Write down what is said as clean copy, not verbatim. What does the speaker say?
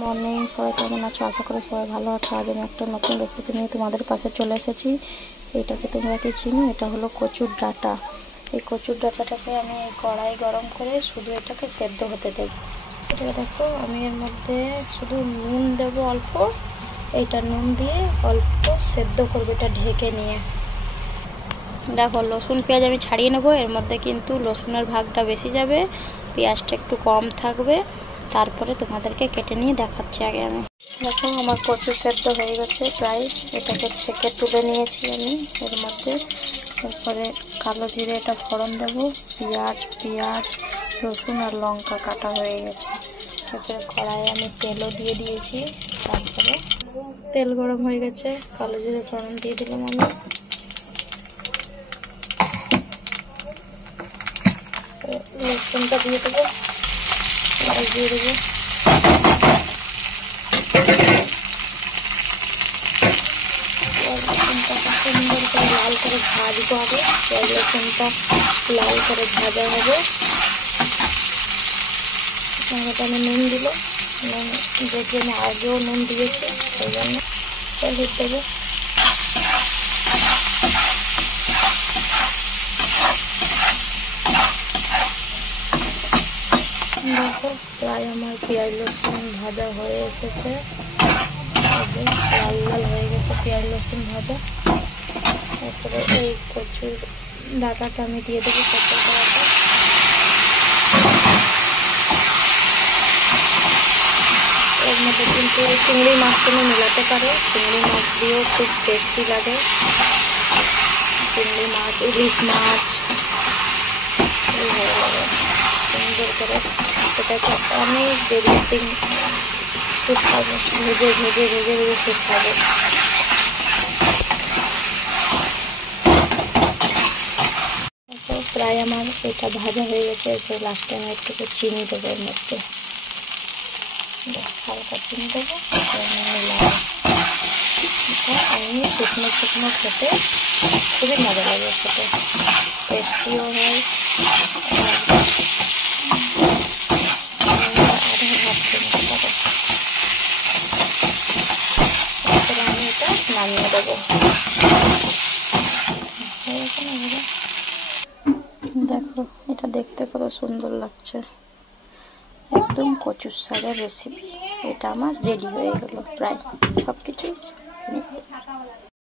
Morning, সবাই কেমন আছো? আশা করি সবাই ভালো আছো। আজ আমি একটা নতুন রেসিপি নিয়ে তোমাদের পাশে চলে এসেছি। এটাকে তোমরা কি চিনো? এটা হলো কচুর ডাঁটা। এই কচুর ডাঁটাটাকে আমি কড়াই গরম করে শুধু এটাকে সেদ্ধ হতে দেব। এটাকে দেখো, আমি এর মধ্যে শুধু নুন দেবো অল্প। এইটা নুন দিয়ে অল্প সেদ্ধ করবো এটা ঢেকে নিয়ে। দেখো, রসুন পেঁয়াজ আমি ছাড়িয়ে নেবো। এর মধ্যে কিন্তু রসুনের ভাগটা বেশি যাবে, পেঁয়াজটা একটু কম থাকবে। তারপরে তোমাদেরকে কেটে নিয়ে দেখাচ্ছি। আগে আমি দেখো, আমার কচু সেদ্ধ হয়ে গেছে প্রায়। এটাকে ছেঁকে তুলে নিয়েছি আমি এর মধ্যে। তারপরে কালো জিরে এটা ফোড়ন দেবো, পেঁয়াজ রসুন আর লঙ্কা কাটা হয়ে গেছে। তারপরে কড়াইয়ে আমি তেলও দিয়ে দিয়েছি। তারপরে তেল গরম হয়ে গেছে, কালো জিরে ফোড়ন দিয়ে দিলাম আমি। রসুনটা দিয়ে দেবো, পেঁয়াজ দিয়ে দেবো। রসুনটাকে সুন্দর করে লাল করে ভাজবো। আগে পেঁয়াজ রসুনটা লাল করে ভাজা হবে। আমি নুন দিল, নুন দেখে আমি আগেও নুন দিয়েছি, সেই জন্য হলুদ দেবো। দেখো, প্রায় আমার পেঁয়াজ রসুন ভাজা হয়ে এসেছে, লাল লাল হয়ে গেছে পেঁয়াজ রসুন ভাজা। তারপরে এই কচুর ডাঁটাটা আমি দিয়ে দেবো। কচুর ডাঁটা এর মধ্যে কিন্তু চিংড়ি মাছ তুমি মেলাতে পারো, চিংড়ি মাছ দিয়েও খুব টেস্টি লাগে। চিংড়ি মাছ, ইলিশ মাছ খুবই ভালো লাগে। সুন্দর করে এটাকে অনেক দেরি শুকাবো, ভেজে ভেজে ভেজে ভেজে শুকাবো। প্রায় আমার এটা ভাজা হয়ে গেছে। এরপর লাস্টে আমি একটু চিনি দেবো এর মধ্যে, হালকা চিনি দেবো। আমি শুকনো শুকনো খেতে খুবই মজা লাগে, খেতে টেস্টিও হয়। আধা ভাত তারপরে আমি এটা নামিয়ে দেবো। দেখো, এটা দেখতে কত সুন্দর লাগছে, একদম কচুর শাকের রেসিপি। এটা আমার রেডি হয়ে গেল, প্রায় সব কিছুই।